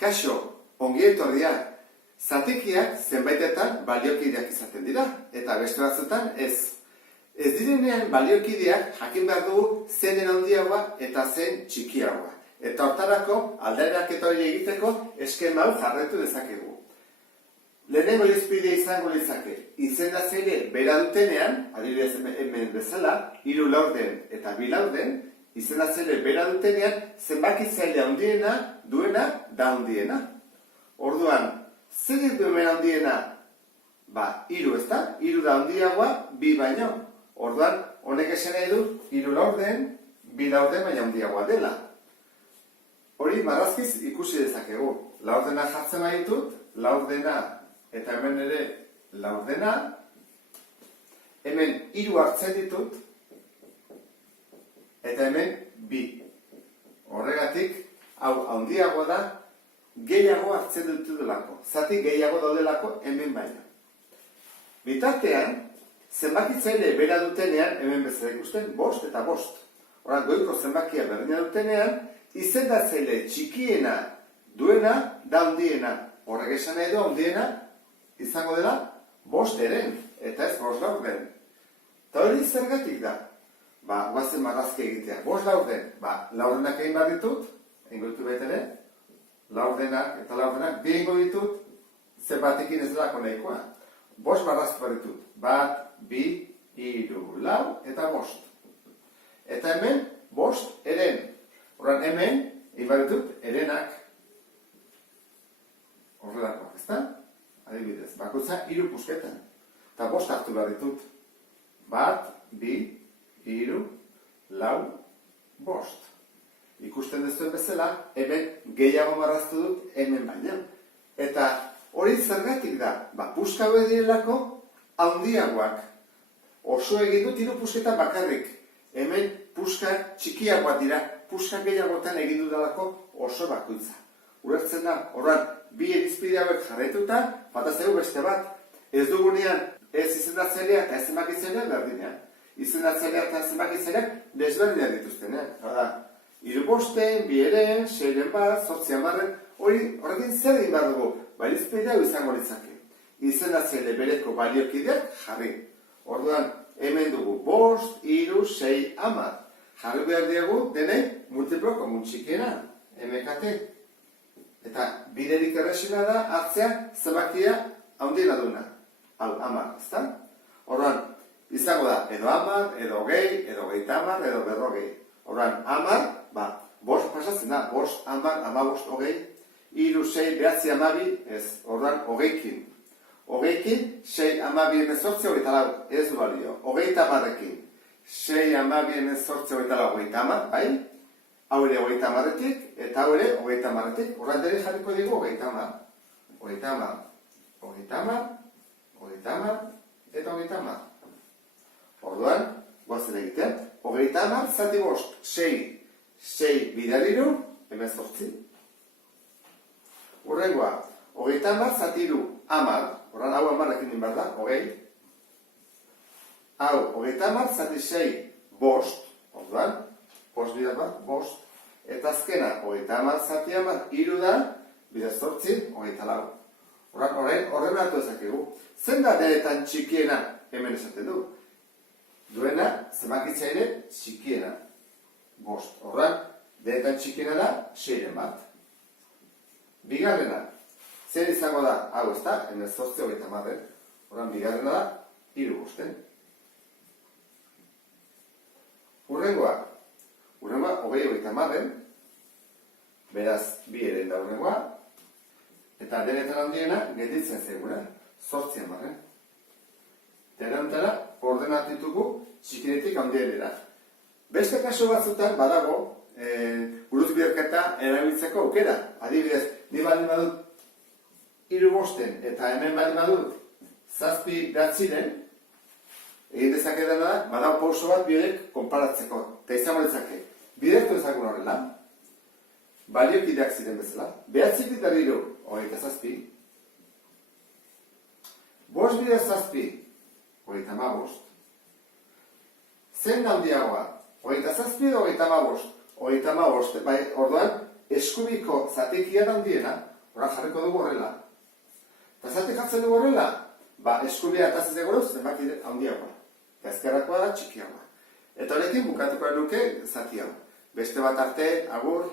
Kaixo, ongi etorriak. Zatikiak zenbaitetan baliokideak izaten dira, eta beste batzutan ez. Ez direnean baliokideak jakin behar dugu zeinen handiagoa eta zen txikiagoa. Eta hortarako aldaeraketa hori egiteko eskema hau jarraitu dezakegu. Lehenengo irizpidea izango litzake, izendatzaile bera dutenean, adibidez hemen bezala, 3 laurden eta 2 laurden, izendatzaile bera dutenean zenbakitzaile handiena duena da handiena. Orduan, zer du hemen handiena? 3 ez da? 3 da handiagoa, 2 baino. Orduan, honek esan nahi du, 3 laurden, 2 laurden baina handiagoa dela. Hori marrazkiz ikusi dezakegu. Laurdena jartzen nahi ditut, laurdena eta hemen ere laurdena, hemen 3 hartzen ditut, eta hemen 2. Horregatik, hau handiagoa da, gehiago hartzen ditudelako. Zati gehiago daudelako hemen baina. Bitartean, zenbakitzaile bera dutenean, hemen bezala ikusten, 5 eta 5. Horan, goiko zenbakia berdina dutenean, izendatzaile txikiena duena da handiena. Horrek esan nahi du handiena izango dela 5 eren, eta ez 5 laurden. Eta hori zergatik da? Guazen marrazki egitea. 5 laurden, laurdenak egin behar ditut, egingo ditu baita ere, laurdenak eta laurdenak, bi egingo ditut, zenbatekin ez delako nahikoa. 5 marrazki behar ditut. 1, 2, 3, 4 eta 5. Eta hemen 5 eren. Horan hemen, egin behar ditut, erenak. Horrelakoak, ez da? Adibidez, bakoitza 3 pusketan. Eta 5 hartu behar ditut. 1, 2, 3, 4, 5. Ikusten duzuen bezala, hemen gehiago marraztu dut, hemen baina. Eta hori zergatik da, puska hau direlako handiagoak. Oso egin dut 3 pusketan bakarrik. Hemen puska txikiagoak dira, puska gehiagotan egin dudalako oso bakoitza. Ulertzen da, horran, 2 irizpide hauek jarraituta, fatazegu beste bat. Ez dugunean, ez izendatzailea eta ez zenbakitzailea berdinean. Izendatzailea eta zenbakitzailea desberdinak dituztenean. Hora, 3 bosten, 2 eren, 6 eren bat, 8 hamarren, horrekin zer egin behar dugu? Irizpide hau izango litzake. Izendatzaile bereko baliokideak jarri. Orduan, hemen dugu 5, 3, 6, 10. Jarri behar diegu denei multiplo komun txikiena, MKT. Eta biderik erresina da hartzea zenbakia handiena duna. Hau, 10, ezta? Orduan, izango da, edo 10, edo 20, edo 30, edo 40. Orduan, 10, 5 pasatzen da, 5, 10, 15, 20, 3, 6, 9, 12, ez, orduan, 20kin. 20kin, 6, 12, 18, 24, ez du balio. 20 10ekin, 6, 12, 18, 24, 30, bai? Hau ere 30 hamarretik, eta hau ere 30 hamarretik. Horran dere jarriko digu 30 hamar. 30 hamar, 30 hamar, 30 hamar, eta 30 hamar. Orduan, guazen egitean, 30 hamar, zati 5, 6 bidariru, hemen 8. Urrengoa, 30 hamar, zati 2, hamar. Horran hau hamarrekin din behar da, 20. Hau, 30 hamar, zati 6, 5. Orduan, 5 bidar bat, 5. Eta azkena, 30 hamar, zati hamar, 3 da, bidar 8, 24. Horren hartu ezakegu. Zen da denetan txikiena hemen esaten du? Duena, zenbakitzaile txikiena. 5. Horren, denetan txikiena da, 6 bat. Bigarrena, zer izango da, hau ez da, hemen 8, 30 hamarren. Horren, bigarrena da, 3 bosten. Urrengoa, 20 hamarren, beraz, 2 eren da urrengoa, eta denetan handiena, gelditzen zeguna, 8 hamarren. Terantara, ordenatitugu txikinetik handienera. Beste kaso batzutan, badago, buruz biderketa erabiltzeko aukera. Adibidez, ni baldin badut 3 bosten, eta hemen baldin badut 7 9 egin dezakedana da, badau pauso bat biderek konparatzeko. Eta izango dezake, bidertu ezagun horrela, baliokideak ziren bezala, 9 bidar 3, 27, 5 bidar 7, 35, zen handiagoa, 27 edo 35, 35, orduan, eskubiko zatekia handiena, Hora jarriko dugu horrela. Eta zati jartzen dugu horrela? Eskubia eta zezegoruz, zenbaki handiagoa. Eta ezkerrakoa da txikiagoa. Eta horrekin bukatuko nuke zati hau. Beste bat arte, agur.